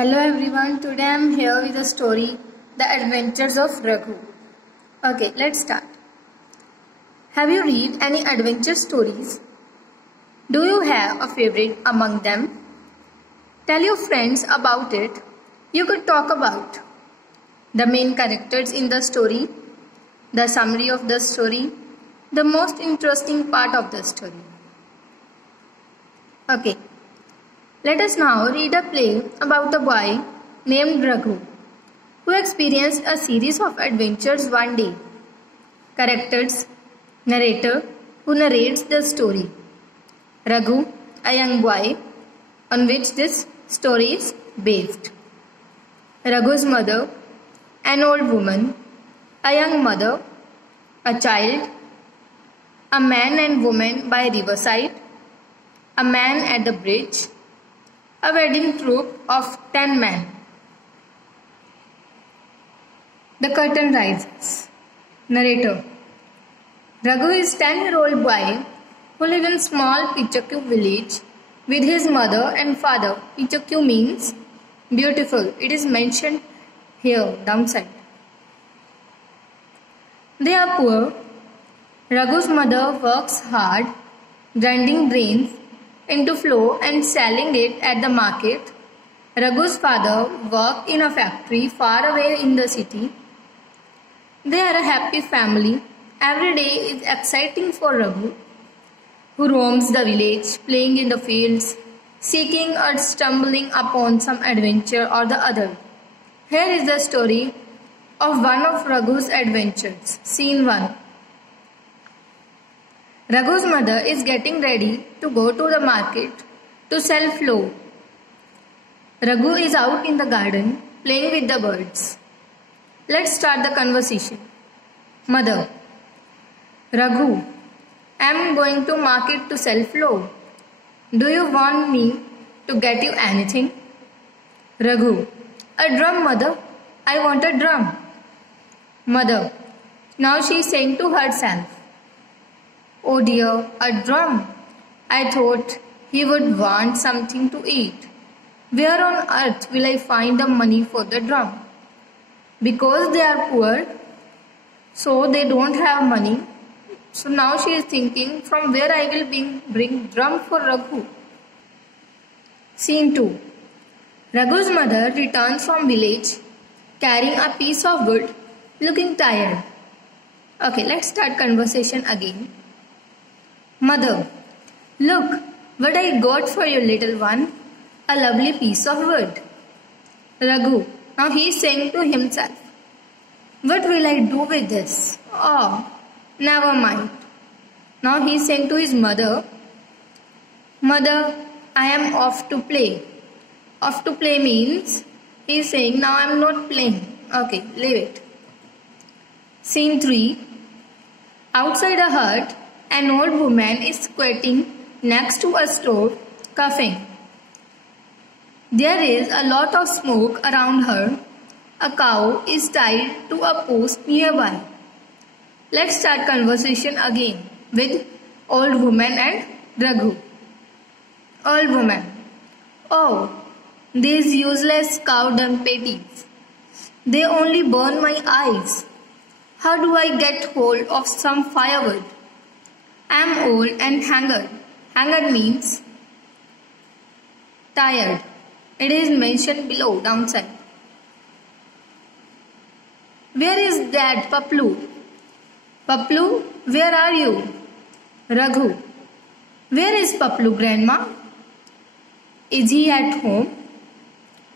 Hello everyone, today I am here with a story, The Adventures of Raghu. Okay, let's start. Have you read any adventure stories? Do you have a favorite among them? Tell your friends about it. You could talk about the main characters in the story, the summary of the story, the most interesting part of the story. Okay. Let us now read a play about a boy named Raghu, who experienced a series of adventures one day. Characters, narrator who narrates the story. Raghu, a young boy on which this story is based. Raghu's mother, an old woman, a young mother, a child, a man and woman by riverside, a man at the bridge, a wedding troupe of 10 men. The curtain rises. Narrator. Raghu is 10-year-old boy who lives in small Pichakku village with his mother and father. Pichakku means beautiful. It is mentioned here downside. They are poor. Raghu's mother works hard, grinding grains into flour and selling it at the market. Raghu's father worked in a factory far away in the city. They are a happy family. Every day is exciting for Raghu, who roams the village, playing in the fields, seeking or stumbling upon some adventure or the other. Here is the story of one of Raghu's adventures. Scene 1. Raghu's mother is getting ready to go to the market to sell flour. Raghu is out in the garden playing with the birds. Let's start the conversation. Mother. Raghu, I am going to market to sell flour. Do you want me to get you anything? Raghu. A drum, mother. I want a drum. Mother. Now she is saying to herself, oh dear, a drum. I thought he would want something to eat. Where on earth will I find the money for the drum? Because they are poor, so they don't have money. So now she is thinking, from where I will bring drum for Raghu. Scene 2. Raghu's mother returns from village carrying a piece of wood, looking tired. Okay, let's start conversation again. Mother, look what I got for your little one, a lovely piece of wood. Raghu, now he is saying to himself, what will I do with this? Oh, never mind. Now he is saying to his mother, Mother, I am off to play. Off to play means he is saying, now I am not playing. Okay, leave it. Scene 3. Outside a hut, an old woman is squatting next to a stove, coughing. There is a lot of smoke around her. A cow is tied to a post nearby. Let's start conversation again with old woman and Raghu. Old woman. Oh, these useless cow dung patties. They only burn my eyes. How do I get hold of some firewood? I am old and haggard. Haggard means tired. It is mentioned below, downside. Where is Dad, Paplu? Paplu, where are you? Raghu. Where is Paplu, Grandma? Is he at home?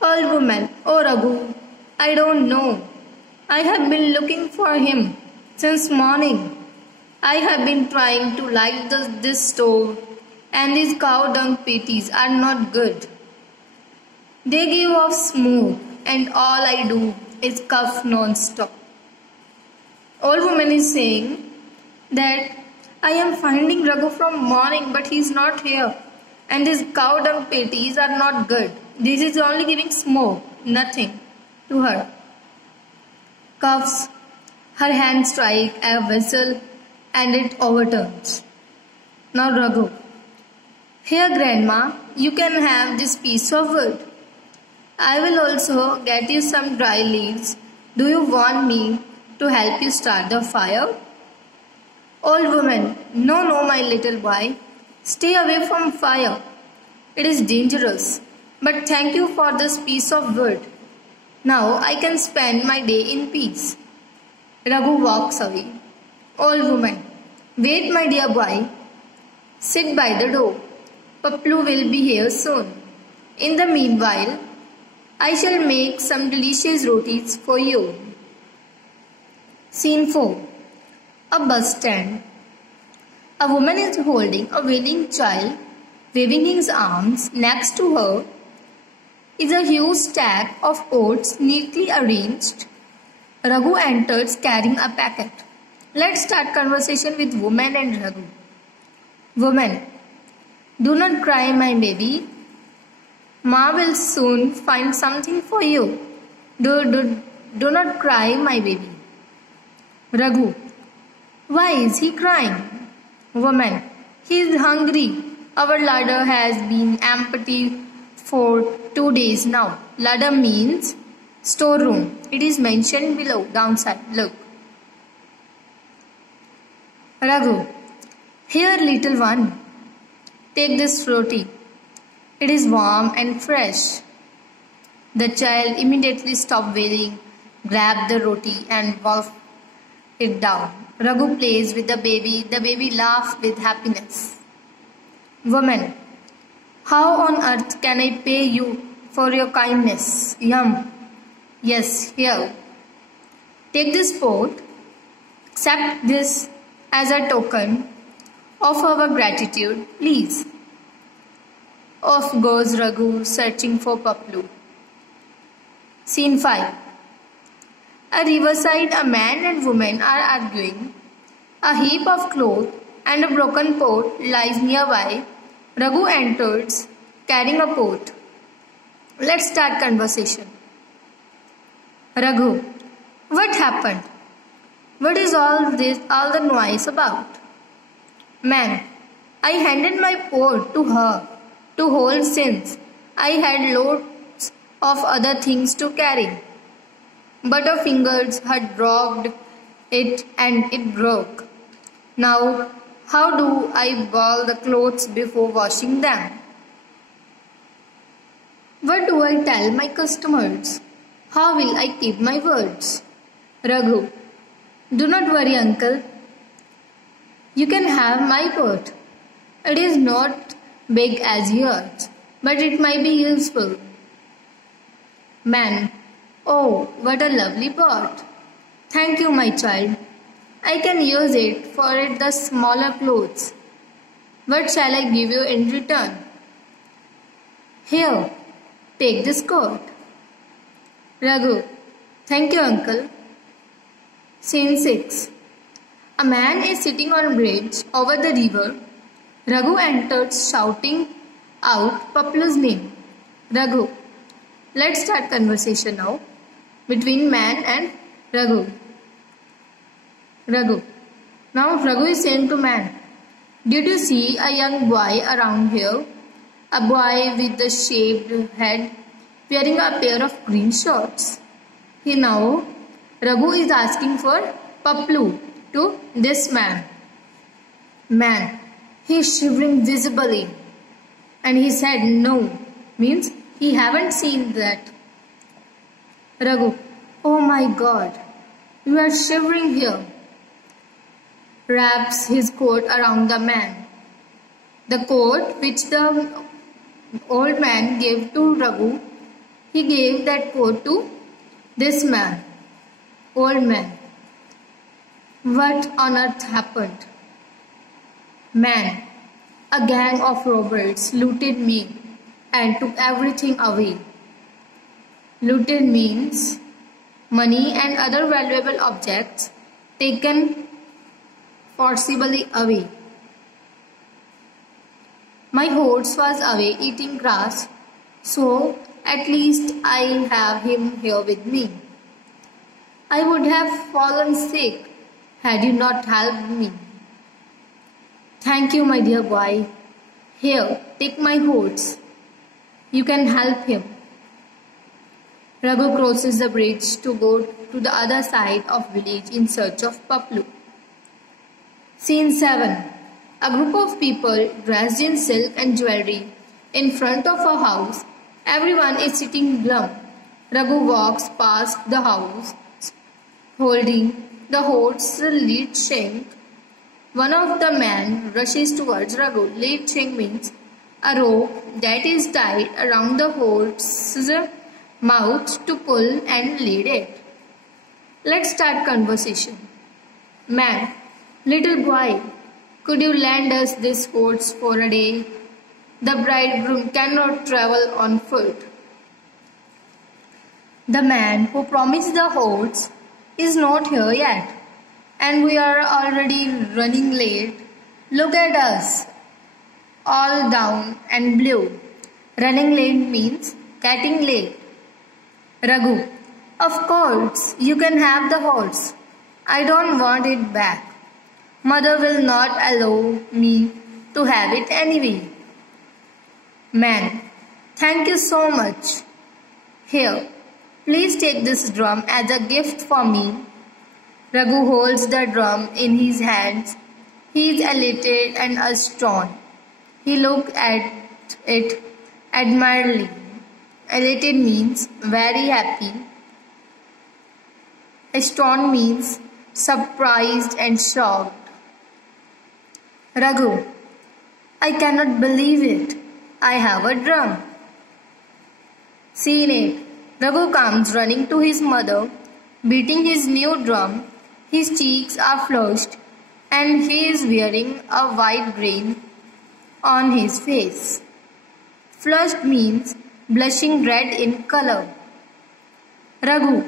Old woman. Oh, Raghu, I don't know. I have been looking for him since morning. I have been trying to light this stove, and these cow dung patties are not good. They give off smoke, and all I do is cough non-stop. Old woman is saying that I am finding Raghu from morning, but he is not here, and these cow dung patties are not good. This is only giving smoke, nothing to her. Coughs. Her hand strike a vessel and it overturns. Now Raghu. Here, Grandma, you can have this piece of wood. I will also get you some dry leaves. Do you want me to help you start the fire? Old woman, no, no, my little boy. Stay away from fire. It is dangerous. But thank you for this piece of wood. Now I can spend my day in peace. Raghu walks away. Old woman, wait, my dear boy. Sit by the door. Paplu will be here soon. In the meanwhile, I shall make some delicious rotis for you. Scene 4. A bus stand. A woman is holding a wailing child, waving his arms. Next to her is a huge stack of oats neatly arranged. Raghu enters carrying a packet. Let's start conversation with woman and Raghu. Woman, do not cry, my baby. Ma will soon find something for you. Do not cry, my baby. Raghu, why is he crying? Woman, he is hungry. Our larder has been empty for 2 days now. Larder means storeroom. It is mentioned below, downside. Look. Raghu, here, little one. Take this roti. It is warm and fresh. The child immediately stopped wailing, grabbed the roti and wolfed it down. Raghu plays with the baby. The baby laughs with happiness. Woman, how on earth can I pay you for your kindness? Yum. Yes, here. Take this pot. Accept this as a token of our gratitude, please. Off goes Raghu searching for Paplu. Scene 5. A riverside, a man and woman are arguing. A heap of cloth and a broken pot lies nearby. Raghu enters carrying a pot. Let's start conversation. Raghu, what happened? What is all the noise about? Man, I handed my pot to her to hold since I had loads of other things to carry. But her fingers had dropped it and it broke. Now, how do I ball the clothes before washing them? What do I tell my customers? How will I keep my words? Raghu, do not worry, uncle. You can have my pot. It is not big as yours, but it might be useful. Man, oh, what a lovely pot. Thank you, my child. I can use it for the smaller clothes. What shall I give you in return? Here, take this coat. Raghu, thank you, uncle. Scene 6. A man is sitting on a bridge over the river. Raghu enters shouting out Paplu's name. Raghu, let's start conversation now between man and Raghu. Raghu. Now Raghu is saying to man, did you see a young boy around here? A boy with a shaved head wearing a pair of green shorts. Raghu is asking for Paplu to this man. Man, he is shivering visibly. And he said no, means he haven't seen that. Raghu, oh my God, you are shivering here. Wraps his coat around the man. The coat which the old man gave to Raghu, he gave that coat to this man, old man. What on earth happened? Man, a gang of robbers looted me and took everything away. Looted means money and other valuable objects taken forcibly away. My horse was away eating grass, so at least I have him here with me. I would have fallen sick had you not helped me. Thank you, my dear boy. Here, take my horse. You can help him. Raghu crosses the bridge to go to the other side of village in search of Paplu. Scene 7. A group of people dressed in silk and jewelry in front of a house. Everyone is sitting glum. Raghu walks past the house holding the horse's lead shank. One of the men rushes towards Raghu. Lead shank means a rope that is tied around the horse's mouth to pull and lead it. Let's start conversation. Man, little boy, could you lend us this horse for a day? The bridegroom cannot travel on foot. The man who promised the horse is not here yet, and we are already running late. Look at us, all down and blue. Running late means getting late. Raghu, of course, you can have the horse. I don't want it back. Mother will not allow me to have it anyway. Man, thank you so much. Here, please take this drum as a gift for me. Raghu holds the drum in his hands. He is elated and astonished. He looks at it admiringly. Elated means very happy. Astonished means surprised and shocked. Raghu, I cannot believe it. I have a drum. Scene 8. Raghu comes running to his mother, beating his new drum. His cheeks are flushed and he is wearing a white grain on his face. Flushed means blushing red in color. Raghu.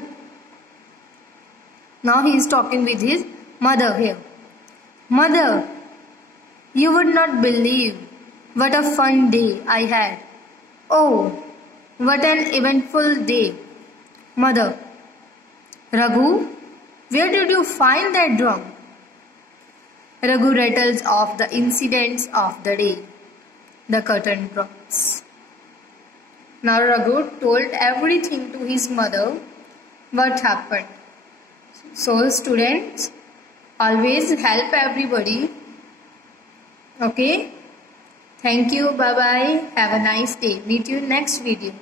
Now he is talking with his mother here. Mother, you would not believe what a fun day I had. Oh, what an eventful day. Mother. Raghu, where did you find that drum? Raghu rattles off the incidents of the day. The curtain drops. Now Raghu told everything to his mother, what happened. So students, always help everybody. Okay? Thank you. Bye-bye. Have a nice day. Meet you in next video.